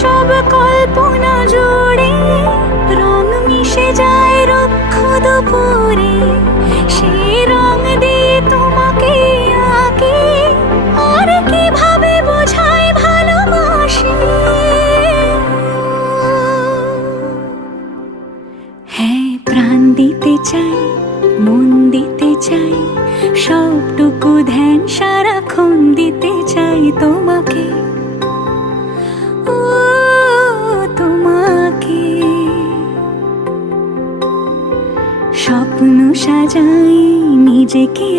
সব কল্পনা জুড়ে রং মিশে যায় রুক্ষ দুপুরে, সেই রং দিয়ে তোমাকে আঁকি, আর কিভাবে বোঝাই ভালোবাসি। হ্যাঁ, প্রাণ দিতে চাই, মন দিতে চাই, সবটুকু ধ্যান সারাক্ষণ দিতে চাই তোমাকে, ও তোমাকে। স্বপ্ন সাজাই নিজেকে